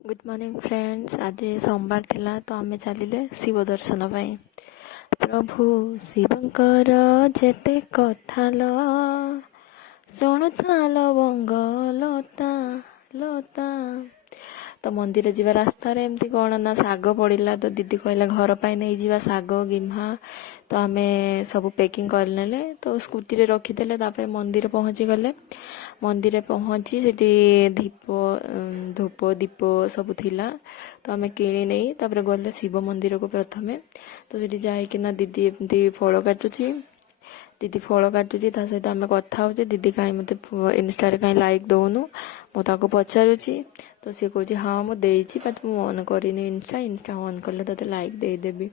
Good morning friends. आज सोमवार थिला तो आमे चलिले शिव दर्शन पाई। प्रभु शिवंकर जेते कथा लो शुणुता बंग लता लता। तो मंदिर जीवा रास्ता एमती कौन ना शाग पड़ा तो दीदी कहला घर पर नहीं जावा शाग गिम्हा। तो आमे सब पैकिंग कर नेले तो स्कूटी रे रखीदेले। तापर मंदिर पहुँची गले। मंदिर पहुँची से धूप दीप सब थिला तो आमे किणी नहीं तापर गले शिव मंदिर को प्रथमे। तो सेठी जाइकिना दीदी एमती फल काटुची। दीदी फल काटुची ता सहित आमे कथा होचे। दीदी कहीं मते इंस्टा रे कहीं लाइक दउनु मो ताको पचारुची। तो सी कहूँ हाँ मु देइची बट मु ऑन करिनी इंस्टा ऑन कले तते लाइक दे देबी।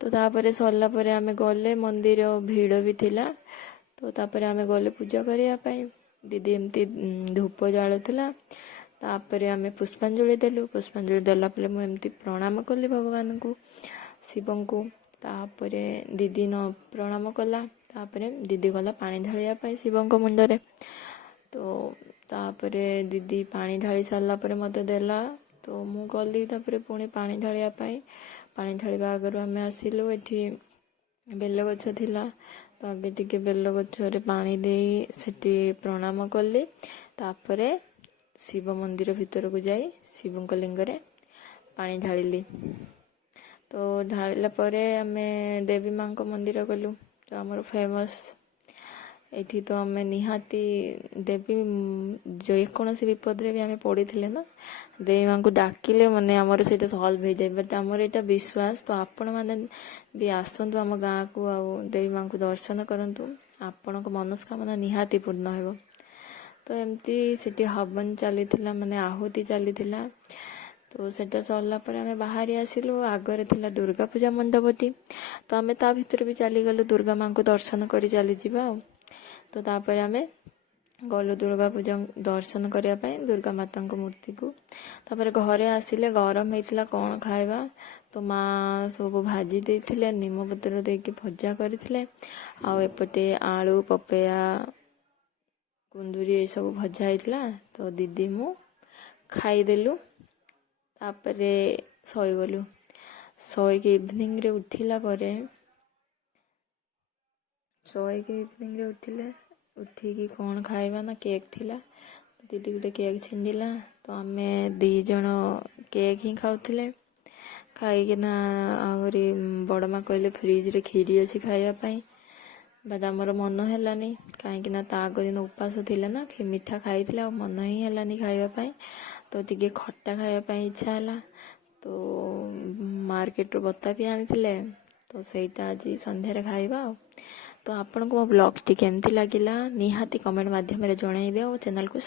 तो तापर सरला परे आमे गले मंदिर भीड़ भी थिला। तो तापर आमे गले पूजा करिया पाई। दीदी एमती धूप जालुथिला। तापर आमे पुष्पांजलि देलु। पुष्पांजलि देला परे मु एमती प्रणाम कली भगवान को शिवं को। तापर दीदी न प्रणाम कला। तापर दीदी गला पानी ढालिया पाई शिवं को मुंडरे। तो तापर दीदी पानी ढाली सारला परे मते देला। तो मु गली तापर पुणी पानी ढालिया पाई। पानी ढालिबा आगरु आमे आसिलु। एठी बेल गछ थिला तो आगे टिके बेल गछरे पानी देई सेठी प्रणाम कली। तापर शिव मंदिर भीतर को जाई शिवंक लिंगरे पानी ढालिली। तो ढालिला परे आमे देवी माँ को मंदिर गलु तो आमर फेमस एठी। तो आमे निहाती देवी जेकोसी विपद रे भी आमे पड़ी थिले ना देवी माँ को डाकिले माने आमर सेटा सॉल्व हो जाए। बट आमर एटा विश्वास। तो आपण माने भी आसंतु आम गाँ को आ देवी माँ को दर्शन करंतु आपण को मनस्कामना निहाती पूर्ण हेबो। तो एमती सेठी हवन चली माने आहुति चली। तो सेटा सरला पर आमे बाहरी आसिलु। आगरे थिला दुर्गा पूजा मंडपटी। तो आमे ता भीतर भी चली गलु दुर्गा माँ को दर्शन करी चली जिबा। तो तापर आमे गलु दुर्गा पूजा दर्शन करिया पाई दुर्गा माता को मूर्ति को। तापर घरे आसिले गरम हेतिला कौन खाइबा। तो माँ सब भाजी देथिले नीम पत्र देके भजा करथिले। आ एपटे आलू पपया कुंदूरी ये सब भजा हेतिला। तो दीदी मु खाईदेलु। तापरे शोईगलु। शोईके इवनिंग रे उठिला परे इवनिंग रे उठिकी कौन खाइबा ना केक थिला। दीदी गोटे केक छिंडिला। तो आमे दी जण केक ही खाउथिले। खाइकिना आहरी बड़ माँ कहले फ्रिज रे खीरी अछि खाइया पाई। बट आमर मन हेलानी कहीं ता आग दिन उपास थिले ना मिठा खाई आ मन ही हेलानी खाइबा पाई। तो टिके खट्टा खाइबा पाई इच्छा हला। तो मार्केट रो बत्ता भी आनिथिले। तो सेटा आज संध्यारे खाइबा। तो आपन को ब्लॉग टी केमती लागिला निहाती कमेंट माध्यम रे जणाइबे और चैनल को